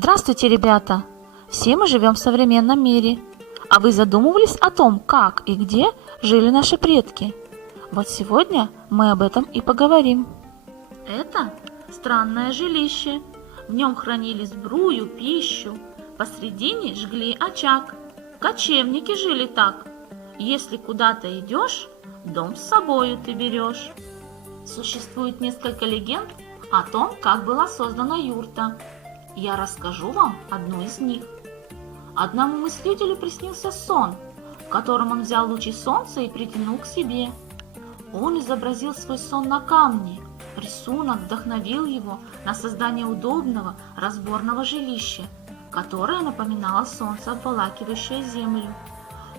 Здравствуйте, ребята! Все мы живем в современном мире. А вы задумывались о том, как и где жили наши предки? Вот сегодня мы об этом и поговорим. Это странное жилище. В нем хранили сбрую, пищу. Посредине жгли очаг. Кочевники жили так. Если куда-то идешь, дом с собою ты берешь. Существует несколько легенд о том, как была создана юрта. Я расскажу вам одну из них. Одному мыслителю приснился сон, в котором он взял лучи солнца и притянул к себе. Он изобразил свой сон на камне. Рисунок вдохновил его на создание удобного разборного жилища, которое напоминало солнце, обволакивающее землю.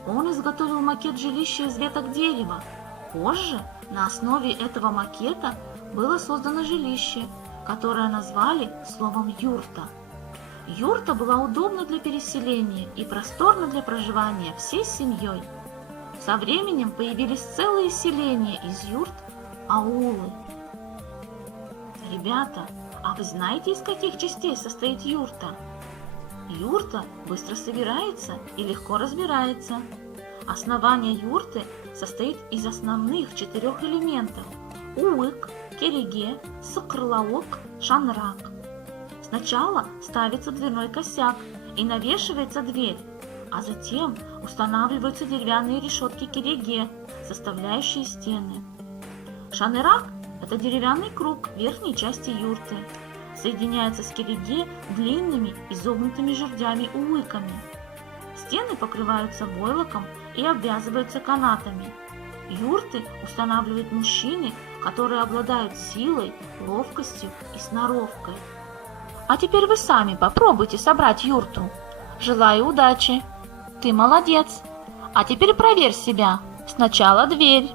Он изготовил макет жилища из веток дерева. Позже на основе этого макета было создано жилище, которое назвали словом юрта. Юрта была удобна для переселения и просторна для проживания всей семьей. Со временем появились целые селения из юрт, аулы. Ребята, а вы знаете, из каких частей состоит юрта? Юрта быстро собирается и легко разбирается. Основание юрты состоит из основных 4 элементов: уык, кереге, сыкырлауык, шанрак. Сначала ставится дверной косяк и навешивается дверь, а затем устанавливаются деревянные решетки кереге, составляющие стены. Шанрак – это деревянный круг верхней части юрты. Соединяется с кереге длинными изогнутыми жердями-уыками. Стены покрываются войлоком и обвязываются канатами. Юрты устанавливают мужчины, которые обладают силой, ловкостью и сноровкой. А теперь вы сами попробуйте собрать юрту. Желаю удачи. Ты молодец. А теперь проверь себя. Сначала дверь.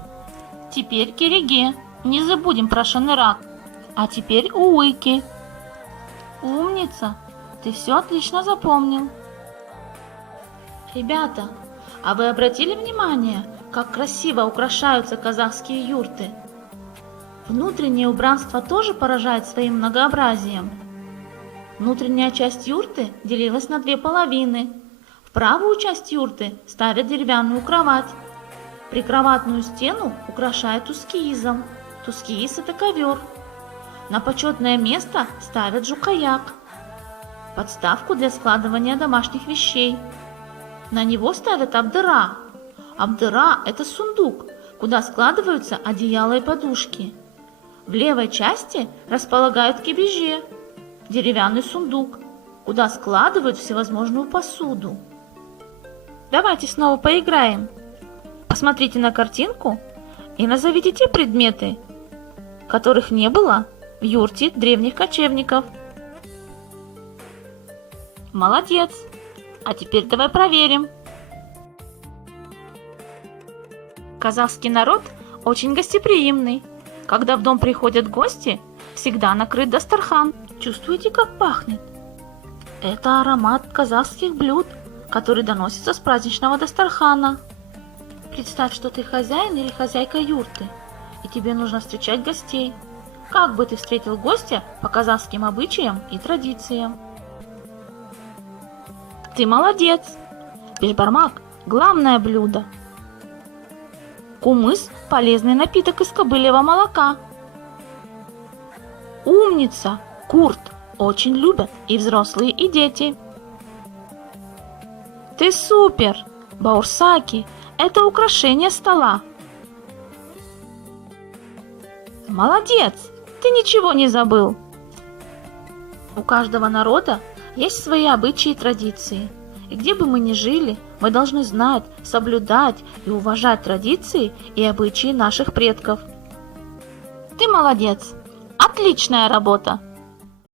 Теперь кереге. Не забудем про шанрак. А теперь уыки. Умница. Ты все отлично запомнил. Ребята, а вы обратили внимание, как красиво украшаются казахские юрты? Внутреннее убранство тоже поражает своим многообразием. Внутренняя часть юрты делилась на 2 половины. В правую часть юрты ставят деревянную кровать. Прикроватную стену украшают тускиизом. Тускииз – это ковер. На почетное место ставят жукаяк – подставку для складывания домашних вещей. На него ставят абдыра. Абдыра – это сундук, куда складываются одеяла и подушки. В левой части располагают кебеже – деревянный сундук, куда складывают всевозможную посуду. Давайте снова поиграем. Посмотрите на картинку и назовите те предметы, которых не было в юрте древних кочевников. Молодец! А теперь давай проверим. Казахский народ очень гостеприимный. Когда в дом приходят гости, всегда накрыт дастархан. Чувствуете, как пахнет? Это аромат казахских блюд, который доносится с праздничного дастархана. Представь, что ты хозяин или хозяйка юрты, и тебе нужно встречать гостей. Как бы ты встретил гостя по казахским обычаям и традициям? Ты молодец! Бешбармак – главное блюдо. Кумыс – полезный напиток из кобыльего молока. Умница! Курт очень любят и взрослые, и дети. Ты супер! Баурсаки – это украшение стола. Молодец! Ты ничего не забыл. У каждого народа есть свои обычаи и традиции. И где бы мы ни жили, мы должны знать, соблюдать и уважать традиции и обычаи наших предков. Ты молодец! Отличная работа!